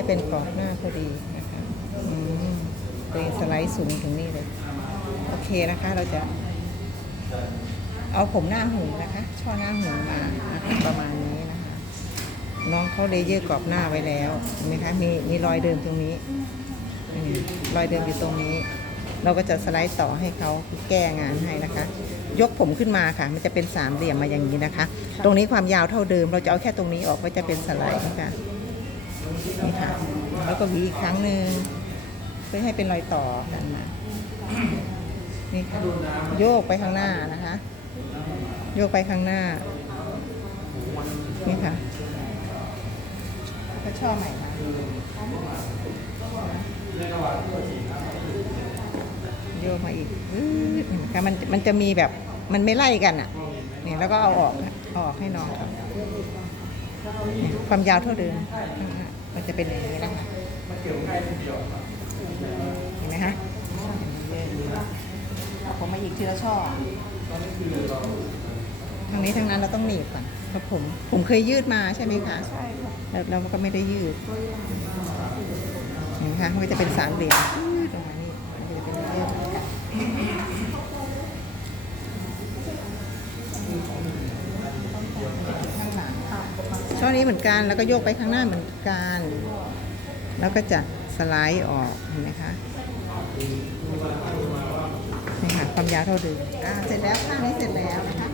จะเป็นกรอบหน้าพอดีนะคะอืมตัวสไลด์สูงถึงนี่เลย โอเคนะคะเราจะ เอาผมหน้าหูนะคะ ช่อหน้าหูมานะคะประมาณนี้นะคะ น้องเขาเลเยอร์กรอบหน้าไว้แล้วเห็นไหมคะมีมีรอยเดิมตรงนี้รอยเดิมอยู่ตรงนี้ เราก็จะสไลด์ต่อให้เขาแก้งานให้นะคะ ยกผมขึ้นมาค่ะ มันจะเป็นสามเหลี่ยมมาอย่างนี้นะคะ ตรงนี้ความยาวเท่าเดิม เราจะเอาแค่ตรงนี้ออกก็จะเป็นสไลด์นะคะ นี่ค่ะ แล้วก็หวีอีกครั้งหนึ่งเพื่อให้เป็นรอยต่อกันมา นี่ค่ะ โยกไปข้างหน้านะคะ โยกไปข้างหน้า นี่ค่ะก็ช่อใหม่มาโยกมาอีกอื้อเห็นไหมคะมันมันจะมีแบบมันไม่ไล่กันอะเนี่ยแล้วก็เอาออกเอาออกให้น้องครับเนี่ยความยาวเท่าเดิม มันจะเป็นอย่างนี้นะคะเห็นไหมคะเอาผมมาอีกทีละช่อทางนี้ทางนั้นเราต้องหนีบก่อนเพราะผม ผมเคยยืดมาใช่ไหมคะ ใช่ค่ะแล้วเราก็ไม่ได้ยืดเห็นไหมคะมันก็จะเป็นสามเหลี่ยม ช่อนี้เหมือนกัน แล้วก็โยกไปข้างหน้าเหมือนกัน แล้วก็จะสไลด์ออกเห็นไหมคะนี่ค่ะความยาวเท่าเดิมอ่าเสร็จแล้วข้างนี้เสร็จแล้วนะคะ